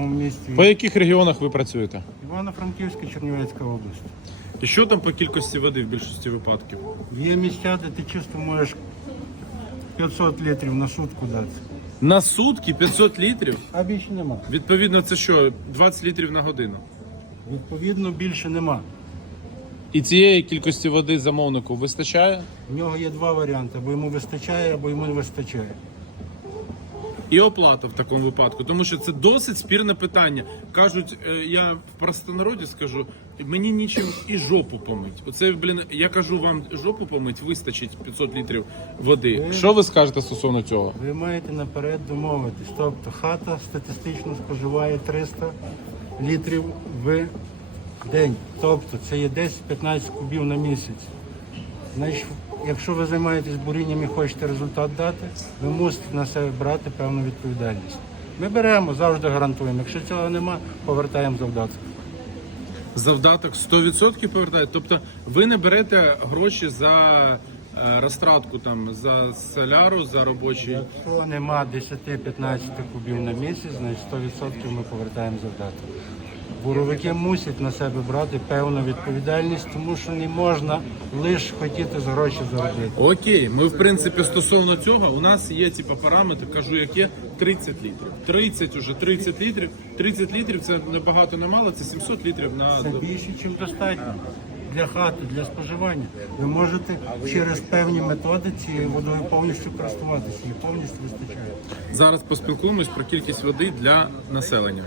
місті. По яких регіонах ви працюєте? Івано-Франківська, Чернівецька область. І що там по кількості води в більшості випадків? Є місця, де ти чисто можеш 500 літрів на сутку дати. На сутки 500 літрів. А більше нема. Відповідно, це що, 20 літрів на годину. Відповідно, більше нема. І цієї кількості води замовнику вистачає? В нього є два варіанти: або йому вистачає, або йому не вистачає. І оплата в такому випадку, тому що це досить спірне питання. Кажуть, е, я в простонароді скажу, мені нічим і жопу помить. Оце, блін, я кажу вам, жопу помить, вистачить 500 літрів води. Що ви скажете стосовно цього? Ви маєте наперед домовитись. Тобто хата статистично споживає 300 літрів в день. Тобто це є 10-15 кубів на місяць. Значить, якщо ви займаєтесь бурінням і хочете результат дати, ви мусите на себе брати певну відповідальність. Ми беремо, завжди гарантуємо. Якщо цього нема, повертаємо завдаток. Завдаток 100% повертають. Тобто ви не берете гроші за е, розтратку там за соляру, за робочі. Якщо нема 10-15 кубів на місяць, значить 100% ми повертаємо завдаток. Буровики мусять на себе брати певну відповідальність, тому що не можна лише хотіти з гроші заробити. Окей, ми в принципі стосовно цього у нас є типа параметр, кажу, як є 30 літрів. 30 уже 30 літрів. 30 літрів це не багато, не мало, це 700 літрів на Це більше, ніж достатньо для хати, для споживання. Ви можете через певні методи цією водою повністю користуватися, її повністю вистачає. зараз. Поспілкуємось про кількість води для населення.